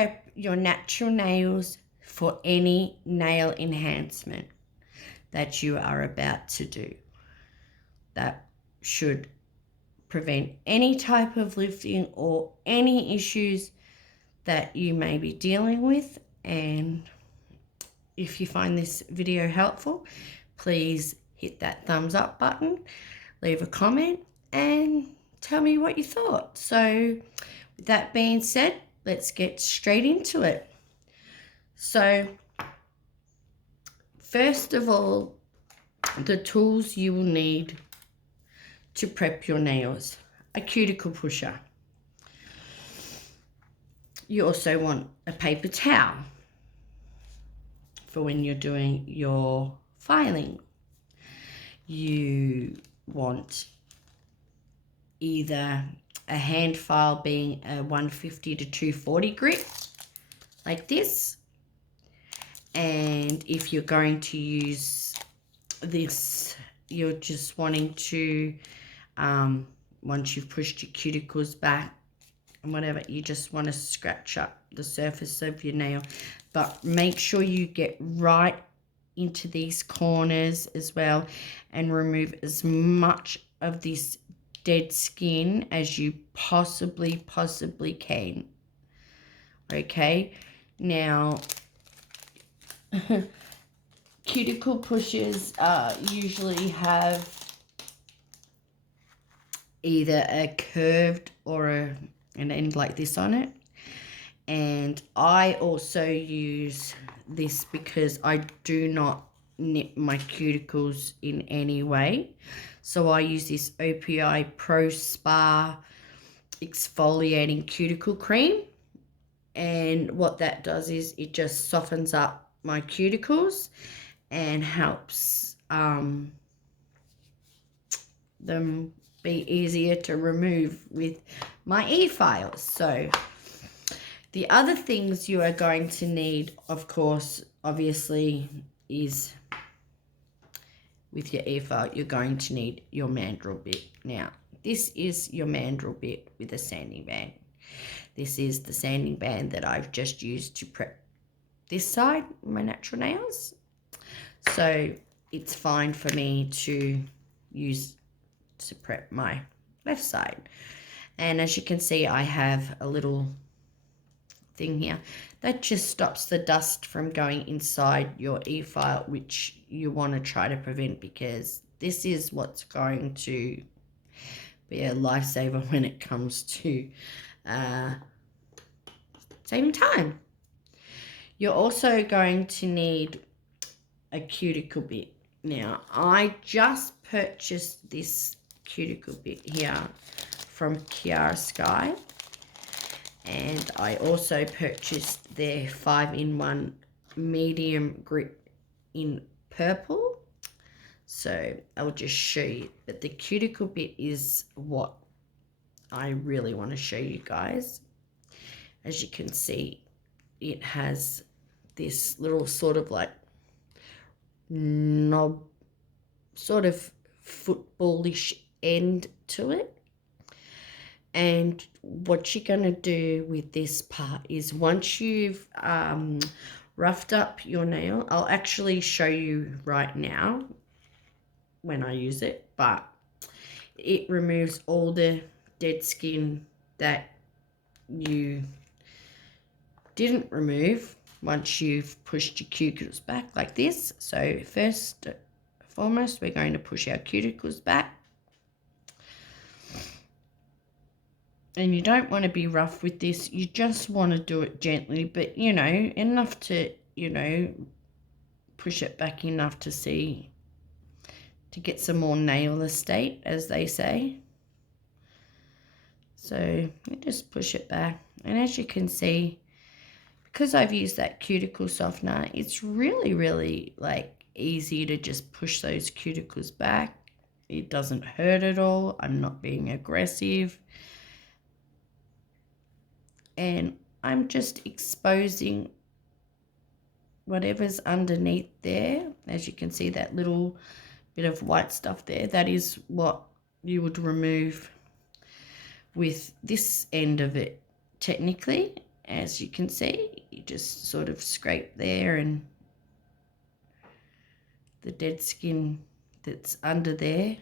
prep your natural nails for any nail enhancement that you are about to do. That should prevent any type of lifting or any issues that you may be dealing with. And if you find this video helpful, please hit that thumbs up button, leave a comment, and tell me what you thought. So with that being said, let's get straight into it. So first of all, the tools you will need to prep your nails: a cuticle pusher. You also want a paper towel for when you're doing your filing. You want either a hand file, being a 150 to 240 grit, like this. And if you're going to use this, you're just wanting to, once you've pushed your cuticles back and whatever, you just want to scratch up the surface of your nail. But make sure you get right into these corners as well and remove as much of this dead skin as you possibly can. Okay, now cuticle pushes usually have either a curved or an end like this on it. And I also use this because I do not nip my cuticles in any way. So I use this OPI Pro Spa exfoliating cuticle cream. And what that does is it just softens up my cuticles and helps them be easier to remove with my e-files. So the other things you are going to need, of course, obviously, is with your e-file, you're going to need your mandrel bit. Now, this is your mandrel bit with a sanding band. This is the sanding band that I've just used to prep this side, my natural nails. So it's fine for me to use to prep my left side. And as you can see, I have a little thing here that just stops the dust from going inside your e-file, which you want to try to prevent, because this is what's going to be a lifesaver when it comes to saving time. You're also going to need a cuticle bit. Now, I just purchased this cuticle bit here from Kiara Sky, and I also purchased their 5-in-1 medium grit in purple. So I'll just show you, but the cuticle bit is what I really want to show you guys. As you can see, it has this little sort of like knob, sort of footballish end to it. And what you're going to do with this part is, once you've roughed up your nail, I'll actually show you right now when I use it, but it removes all the dead skin that you didn't remove once you've pushed your cuticles back like this. So first and foremost, we're going to push our cuticles back. And you don't want to be rough with this. You just want to do it gently, but, you know, enough to, you know, push it back enough to see, to get some more nail estate, as they say. So you just push it back. And as you can see, because I've used that cuticle softener, it's really, really like easy to just push those cuticles back. It doesn't hurt at all. I'm not being aggressive. And I'm just exposing whatever's underneath there. As you can see, that little bit of white stuff there, that is what you would remove with this end of it, technically. as you can see, you just sort of scrape there, and the dead skin that's under there,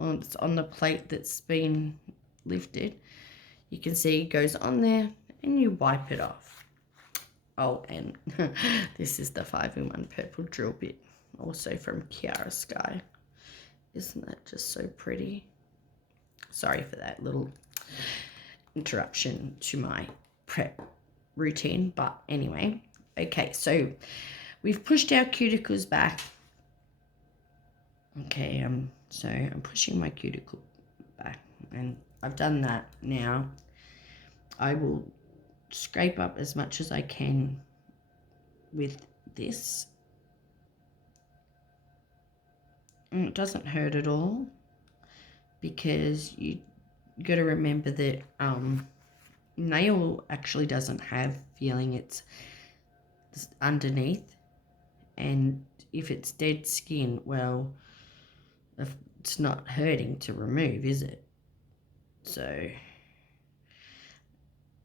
it's on the plate that's been lifted, you can see it goes on there, and you wipe it off. Oh, and this is the 5-in-1 purple drill bit, also from Kiara Sky. Isn't that just so pretty? Sorry for that little interruption to my prep routine, but anyway. Okay, so we've pushed our cuticles back. Okay, so I'm pushing my cuticle back, and I've done that. Now I will scrape up as much as I can with this, and it doesn't hurt at all, because you got to remember that nail actually doesn't have feeling, it's underneath, and if it's dead skin, well, it's not hurting to remove, is it? So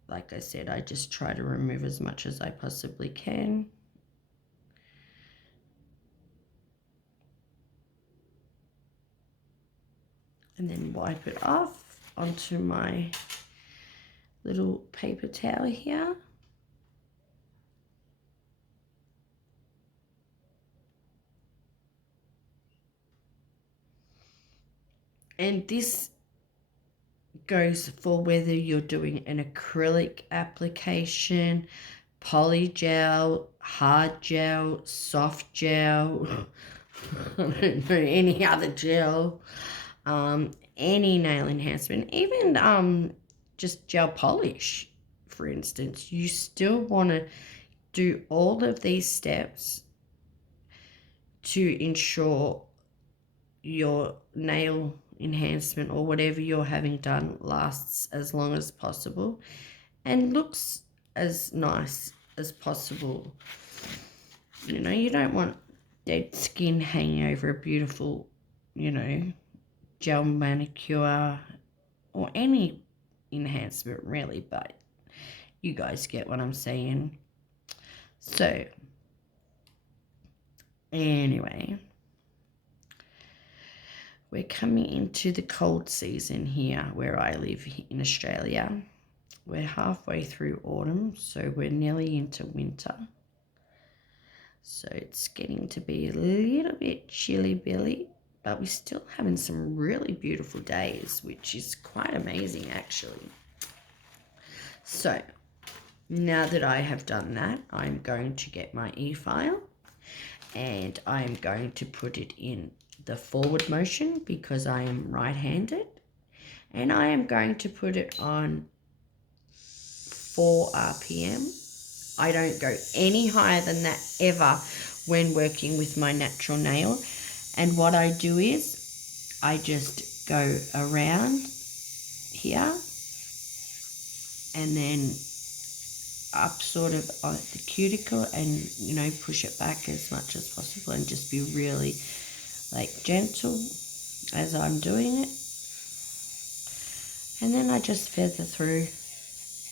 like I said, I just try to remove as much as I possibly can. And then wipe it off onto my little paper towel here. And this goes for whether you're doing an acrylic application, polygel, hard gel, soft gel, I don't know, any other gel, any nail enhancement, even just gel polish, for instance. You still want to do all of these steps to ensure your nail enhancement or whatever you're having done lasts as long as possible and looks as nice as possible. You know, you don't want dead skin hanging over a beautiful, you know, gel manicure or any enhancement really, but you guys get what I'm saying. So anyway, we're coming into the cold season here where I live in Australia. We're halfway through autumn, so we're nearly into winter. So it's getting to be a little bit chilly-billy, but we're still having some really beautiful days, which is quite amazing actually. So now that I have done that, I'm going to get my e-file and I'm going to put it in the forward motion because I am right-handed, and I am going to put it on 4 RPM. I don't go any higher than that ever when working with my natural nail. And what I do is I just go around here and then up sort of on the cuticle and, you know, push it back as much as possible and just be really like gentle as I'm doing it. And then I just feather through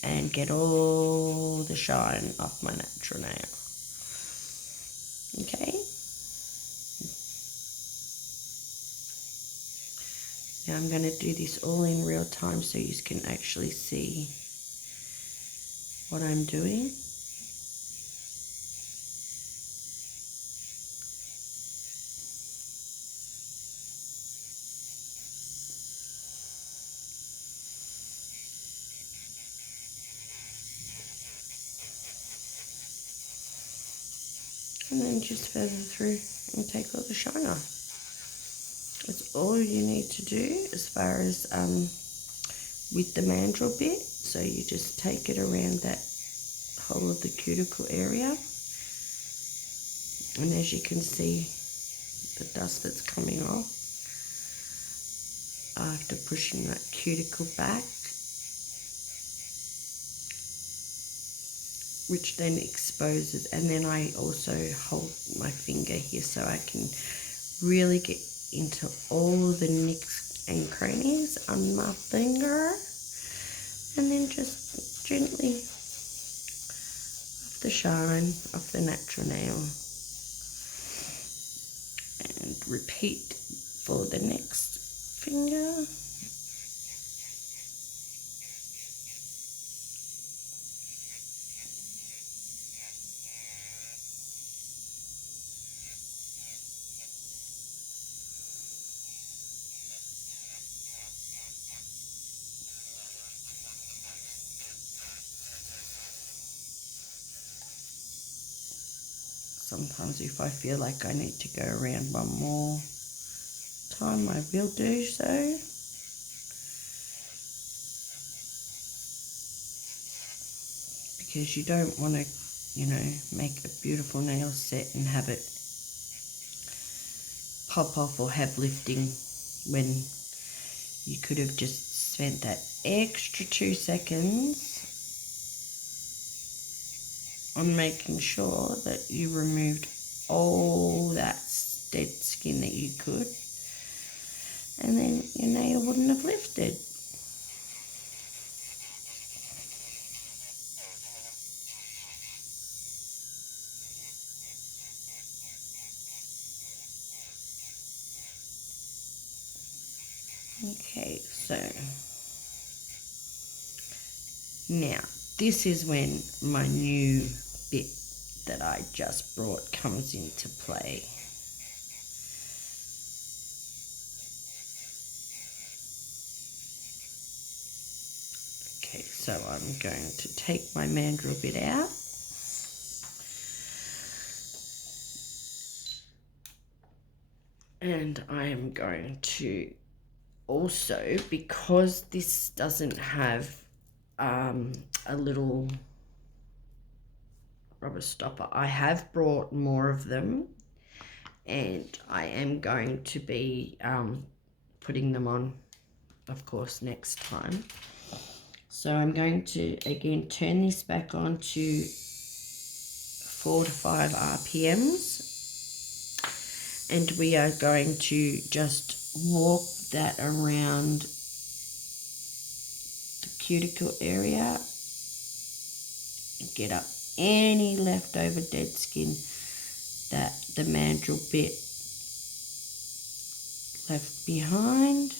and get all the shine off my natural nail. Okay. Now I'm going to do this all in real time so you can actually see what I'm doing. And then just feather through and take all the shine off. That's all you need to do as far as with the mandrel bit. So you just take it around that whole of the cuticle area. And as you can see, the dust that's coming off after pushing that cuticle back, which then exposes. And then I also hold my finger here so I can really get into all the nicks and crannies on my finger, and then just gently the shine of the natural nail. And repeat for the next finger. Sometimes if I feel like I need to go around one more time, I will do so. Because you don't want to, you know, make a beautiful nail set and have it pop off or have lifting when you could have just spent that extra 2 seconds on making sure that you removed all that dead skin that you could, and then your nail wouldn't have lifted. Okay, so now this is when my new bit that I just brought comes into play. Okay, so I'm going to take my mandrel bit out. And I am going to also, because this doesn't have a little rubber stopper, I have brought more of them, and I am going to be putting them on, of course, next time. So I'm going to again turn this back on to 4 to 5 RPMs, and we are going to just walk that around the cuticle area, get up any leftover dead skin that the mandrel bit left behind.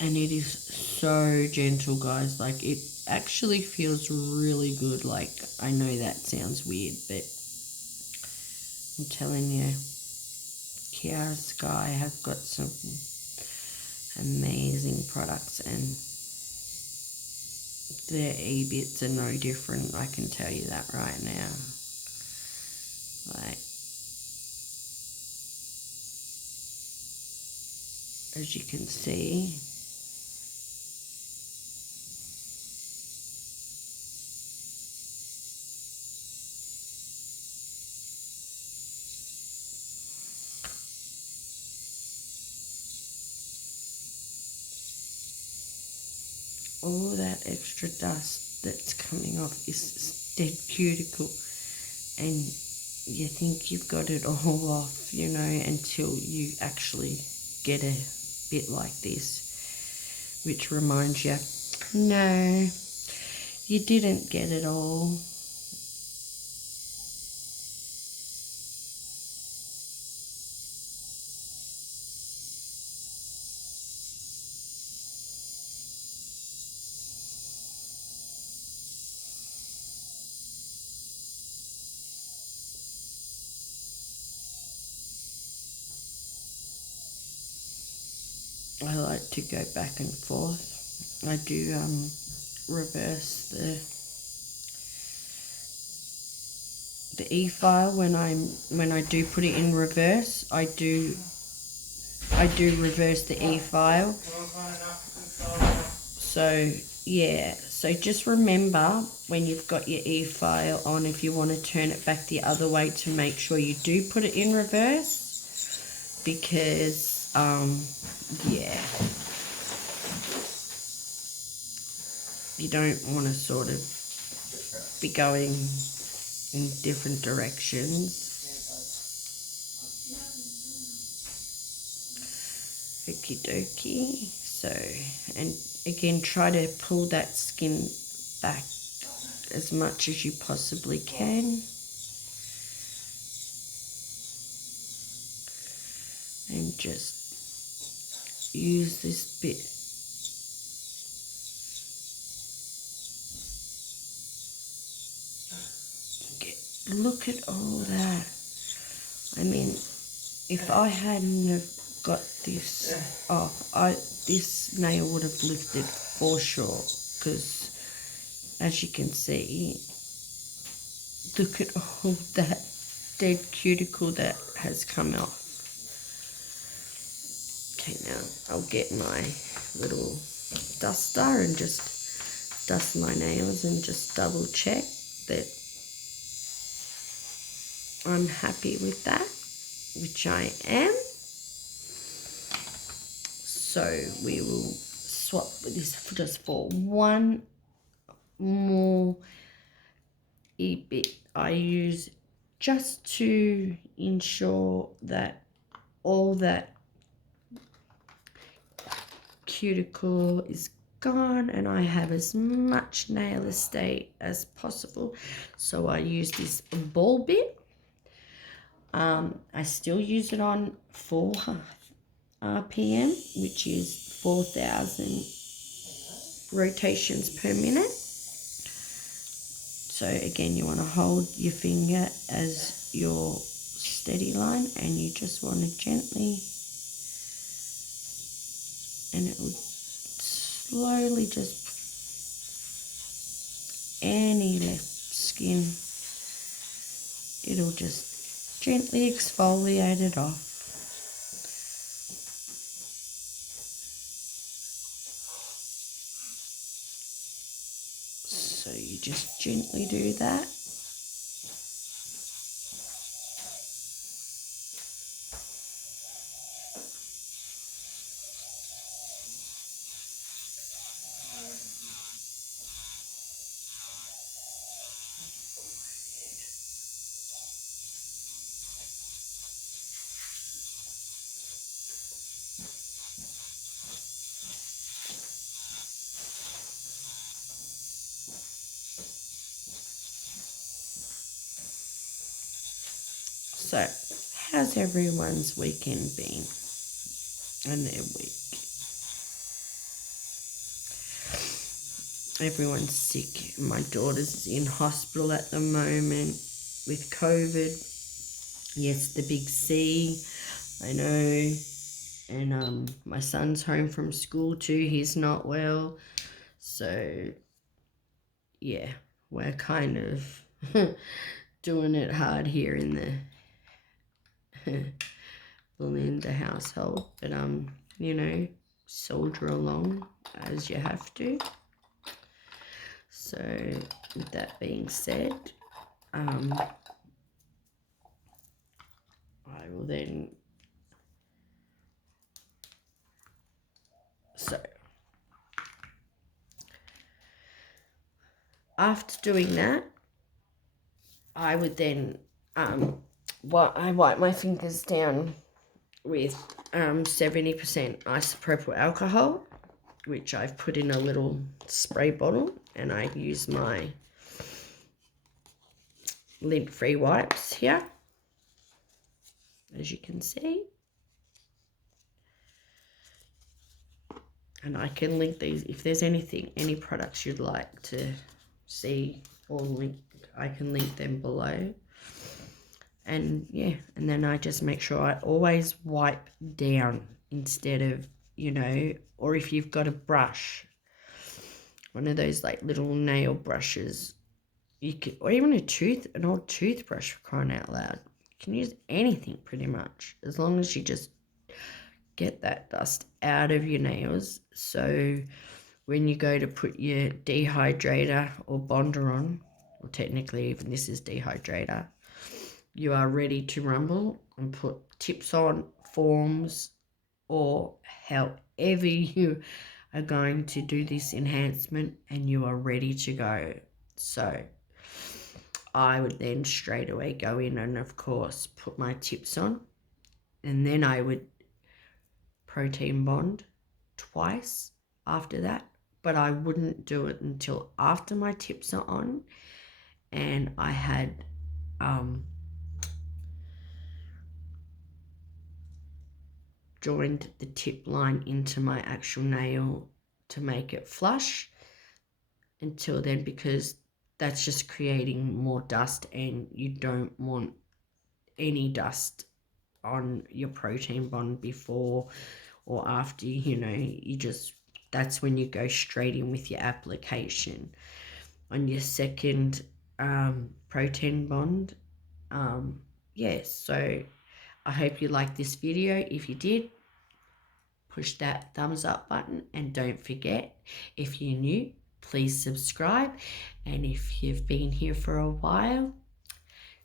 And it is so gentle, guys. Like, it actually feels really good. Like, I know that sounds weird, but I'm telling you, Kiara Sky have got some amazing products, and their E-bits are no different. I can tell you that right now. Like, as you can see, all that extra dust that's coming off is dead cuticle, and you think you've got it all off, you know, until you actually get a bit like this, which reminds you, no, you didn't get it all. I like to go back and forth. I do reverse the E-file when I do put it in reverse. I do reverse the E-file. So yeah, so just remember when you've got your E-file on, if you want to turn it back the other way, to make sure you do put it in reverse, because yeah, you don't want to sort of be going in different directions. Okie dokie. So, and again, try to pull that skin back as much as you possibly can. And just use this bit. Look at all that. I mean, if I hadn't have got this off, this nail would have lifted for sure, because as you can see, look at all that dead cuticle that has come off. Okay, now I'll get my little duster and just dust my nails and just double check that I'm happy with that, which I am. So we will swap this just for one more bit I use just to ensure that all that cuticle is gone and I have as much nail estate as possible. So I use this ball bit. I still use it on full RPM, which is 4,000 rotations per minute. So again, you want to hold your finger as your steady line, and you just want to gently, and it will slowly just, any left skin, it'll just gently exfoliate it off. So you just gently do that. So, how's everyone's weekend been? And their week? Everyone's sick. My daughter's in hospital at the moment with COVID. Yes, the big C, I know. And my son's home from school too. He's not well. So, yeah, we're kind of doing it hard here in the Belinda household, but you know, soldier along as you have to. So with that being said, I will then, so after doing that, I would then I wipe my fingers down with 70% isopropyl alcohol, which I've put in a little spray bottle, and I use my lint-free wipes here, as you can see. And I can link these, if there's any products you'd like to see or link, I can link them below. And yeah, and then I just make sure I always wipe down instead of, you know, or if you've got a brush, one of those like little nail brushes, you can, or even an old toothbrush, for crying out loud. You can use anything pretty much, as long as you just get that dust out of your nails. So when you go to put your dehydrator or bonder on, or technically even this is dehydrator, you are ready to rumble and put tips on, forms, or however you are going to do this enhancement, and you are ready to go. So I would then straight away go in and of course put my tips on, and then I would protein bond twice after that, but I wouldn't do it until after my tips are on, and I had joined the tip line into my actual nail to make it flush until then, because that's just creating more dust, and you don't want any dust on your protein bond before or after. You just, that's when you go straight in with your application on your second protein bond. So I hope you liked this video. If you did, push that thumbs up button, and don't forget, if you're new, please subscribe, and if you've been here for a while,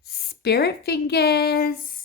spirit fingers.